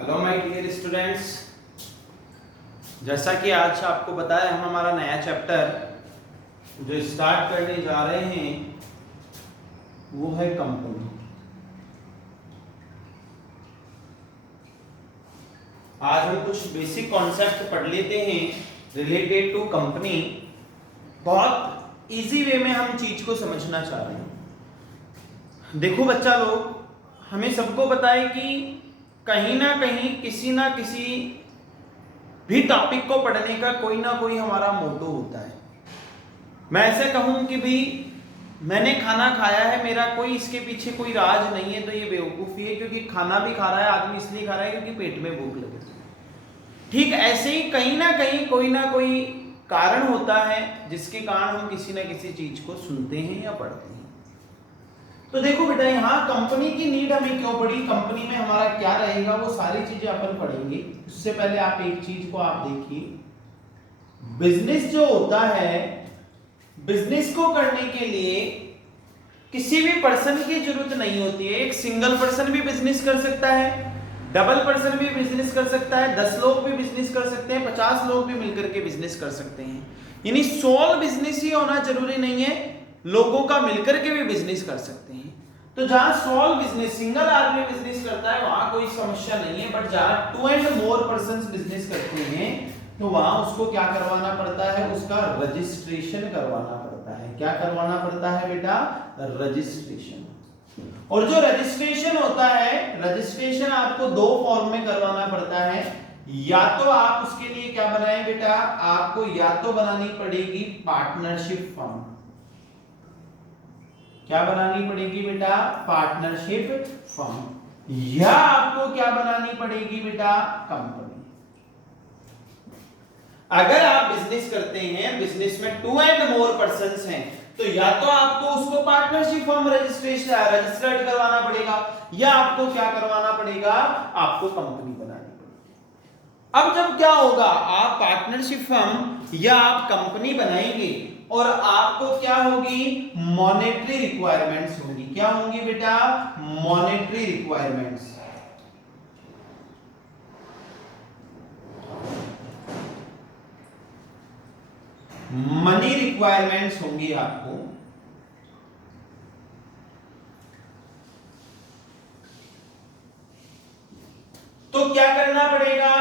Hello my dear students, जैसा कि आज आपको बताया हम हमारा नया चैप्टर जो स्टार्ट करने जा रहे हैं वो है कंपनी। आज हम कुछ बेसिक कॉन्सेप्ट पढ़ लेते हैं रिलेटेड टू कंपनी। बहुत इजी वे में हम चीज को समझना चाह रहे हैं। देखो बच्चा लोग, हमें सबको पता है कि कहीं ना कहीं किसी ना किसी भी टॉपिक को पढ़ने का कोई ना कोई हमारा मोटो होता है। मैं ऐसे कहूं कि भाई मैंने खाना खाया है, मेरा कोई इसके पीछे कोई राज नहीं है, तो ये बेवकूफ़ी है, क्योंकि खाना भी खा रहा है आदमी इसलिए खा रहा है क्योंकि पेट में भूख लगी। ठीक ऐसे ही कहीं ना कोई कारण होता है जिसके कारण हम किसी ना किसी चीज को सुनते हैं या पढ़ते हैं। तो देखो बेटा, यहाँ कंपनी की नीड हमें क्यों पड़ी, कंपनी में हमारा क्या रहेगा, वो सारी चीजें अपन पढ़ेंगे। उससे पहले आप एक चीज को आप देखिए, बिजनेस जो होता है, बिजनेस को करने के लिए किसी भी पर्सन की जरूरत नहीं होती है। एक सिंगल पर्सन भी बिजनेस कर सकता है, डबल पर्सन भी बिजनेस कर सकता है, 10 लोग भी बिजनेस कर सकते हैं, 50 लोग भी मिलकर के बिजनेस कर सकते हैं। यानी सोल बिजनेस ही होना जरूरी नहीं है, लोगों का मिलकर के भी बिजनेस कर सकते हैं। तो जहां सोल बिजनेस, सिंगल आदमी बिजनेस करता है, वहां कोई समस्या नहीं है। बट जहां 2 एंड मोर पर्संस बिजनेस करते हैं तो वहां उसको क्या करवाना पड़ता है, उसका रजिस्ट्रेशन करवाना पड़ता है। क्या करवाना पड़ता है बेटा? रजिस्ट्रेशन। और जो रजिस्ट्रेशन होता है, रजिस्ट्रेशन आपको 2 फॉर्म में करवाना पड़ता है। या तो आप उसके लिए क्या बनाएं बेटा, आपको या तो बनानी पड़ेगी पार्टनरशिप फर्म। क्या बनानी पड़ेगी बेटा? Partnership firm. या आपको क्या बनानी पड़ेगी बेटा? कंपनी। अगर आप बिजनेस करते हैं, बिजनेस में 2 एंड मोर पर्संस हैं, तो या तो आपको उसको पार्टनरशिप फर्म रजिस्टर्ड करवाना पड़ेगा, या आपको क्या करवाना पड़ेगा? आपको कंपनी बनानी पड़ेगी। अब जब क्या होगा, आप पार्टनरशिप फर्म या आप कंपनी बनाएंगे और आपको क्या होगी? मॉनेटरी रिक्वायरमेंट्स होंगी। क्या होंगी बेटा? Monetary requirements. मनी रिक्वायरमेंट्स होंगी आपको। तो क्या करना पड़ेगा?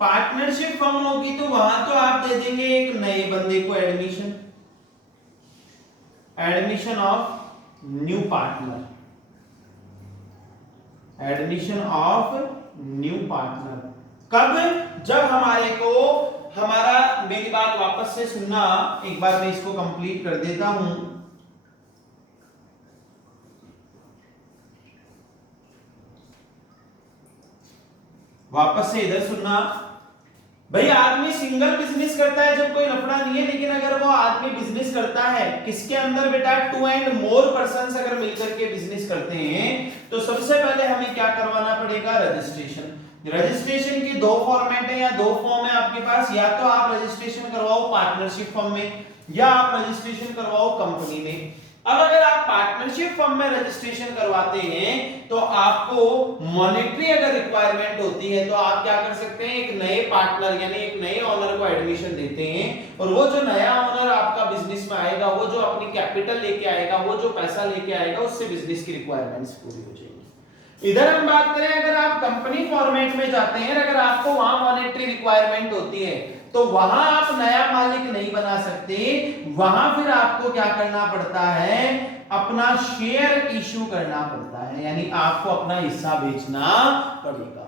पार्टनरशिप फर्म होगी तो वहां तो आप दे देंगे एक नए बंदे को admission, admission of new partner, admission of new partner. कब? जब हमारे को हमारा, मेरी बात वापस से सुनना, एक बार मैं इसको कंप्लीट कर देता हूं। वापस से इधर सुनना भाई। आदमी सिंगल बिजनेस करता है जब कोई लफड़ा नहीं है, लेकिन अगर वो आदमी बिजनेस करता है किसके अंदर बेटा? 2 एंड मोर पर्संस अगर मिलकर के बिजनेस करते हैं तो सबसे पहले हमें क्या करवाना पड़ेगा? रजिस्ट्रेशन। रजिस्ट्रेशन की 2 फॉर्मेट है या 2 फॉर्म है आपके पास। या तो आप रजिस्ट्रेशन करवाओ पार्टनरशिप फर्म में, या आप रजिस्ट्रेशन करवाओ कंपनी में। अब अगर आप पार्टनरशिप फर्म में रजिस्ट्रेशन करवाते हैं तो आपको मॉनेटरी अगर रिक्वायरमेंट होती है तो आप क्या कर सकते हैं? एक नए पार्टनर यानी एक नए ओनर को एडमिशन देते हैं, और वो जो नया ओनर आपका बिजनेस में आएगा, वो जो अपनी कैपिटल लेके आएगा, वो जो पैसा लेके आएगा, उससे बिजनेस की रिक्वायरमेंट्स पूरी हो जाएगी। इधर हम बात करें, अगर आप कंपनी फॉर्मेट में जाते हैं, अगर आपको वहां मॉनेटरी रिक्वायरमेंट होती है तो वहां आप नया मालिक नहीं बना सकते। वहां फिर आपको क्या करना पड़ता है? अपना शेयर इशू करना पड़ता है, यानी आपको अपना हिस्सा बेचना पड़ेगा।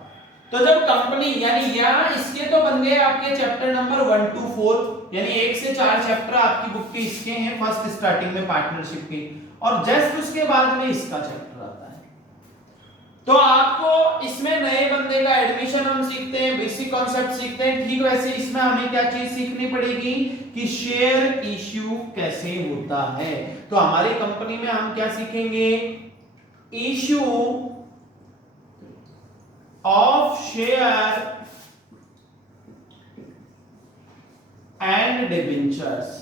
तो जब कंपनी, यानी यहाँ इसके तो बन गए आपके चैप्टर नंबर 1 to 4, यानी 1 से 4 चैप्टर आपकी बुक के इसके हैं फर्स्ट स्टार्टिंग में पार्टनरशिप के, और जस्ट उसके बाद में इसका चैप्टर आता है। तो आपको इसमें नए बंदे का एडमिशन हम सीखते हैं, बेसिक कॉन्सेप्ट सीखते हैं। ठीक वैसे इसमें हमें क्या चीज सीखनी पड़ेगी कि शेयर इश्यू कैसे होता है। तो हमारी कंपनी में हम क्या सीखेंगे? Issue of share and debentures.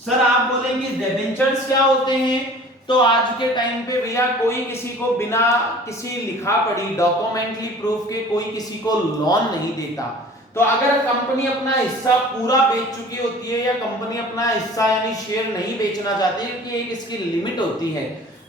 Sir आप बोलेंगे डिबेंचर्स क्या होते हैं? तो आज के टाइम पे भैया कोई किसी को बिना किसी लिखा पढ़ी डॉक्यूमेंटली प्रूफ के कोई किसी को लोन नहीं देता। तो अगर कंपनी अपना हिस्सा पूरा बेच चुकी होती है या कंपनी अपना हिस्सा यानी शेयर नहीं बेचना चाहती है कि एक इसकी लिमिट होती है,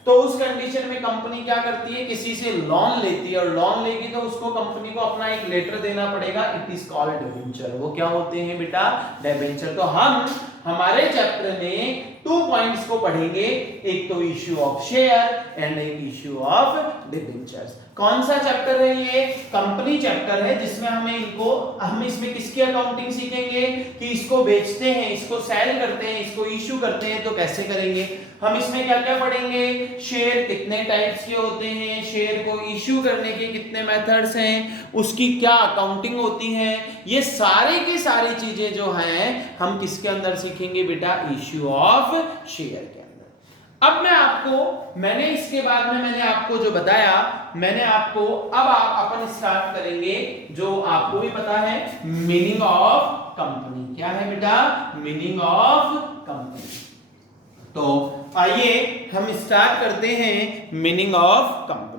तो उस कंडीशन में कंपनी क्या करती है, किसी से लोन लेती है, और लोन लेगी तो उसको कंपनी को अपना एक लेटर देना पड़ेगा, इट इज कॉल्ड डिबेंचर। वो क्या होते हैं बेटा, डिबेंचर। तो हम हमारे चैप्टर में 2 पॉइंट्स को पढ़ेंगे, एक तो इश्यू ऑफ शेयर एंड एक इश्यू ऑफ डिबेंचर्स। कौन सा चैप्टर है ये, कंपनी चैप्टर है, जिसमें हम इसमें किसकी अकाउंटिंग सीखेंगे कि इसको बेचते हैं, इसको सेल करते हैं, इसको इश्यू करते हैं तो कैसे करेंगे। हम इसमें क्या क्या पढ़ेंगे, शेयर कितने टाइप्स के होते हैं, शेयर को इश्यू करने के कितने मेथड्स हैं, उसकी क्या अकाउंटिंग होती है, ये सारे की सारी चीजें जो हैं हम किसके अंदर सीखेंगे बेटा, इश्यू ऑफ शेयर के अंदर। अब मैंने इसके बाद में मैंने आपको जो बताया, मैंने आपको अब अपन स्टार्ट करेंगे जो आपको भी पता है, मीनिंग ऑफ कंपनी। क्या है बेटा, मीनिंग ऑफ कंपनी। तो आइए हम स्टार्ट करते हैं मीनिंग ऑफ कंपनी।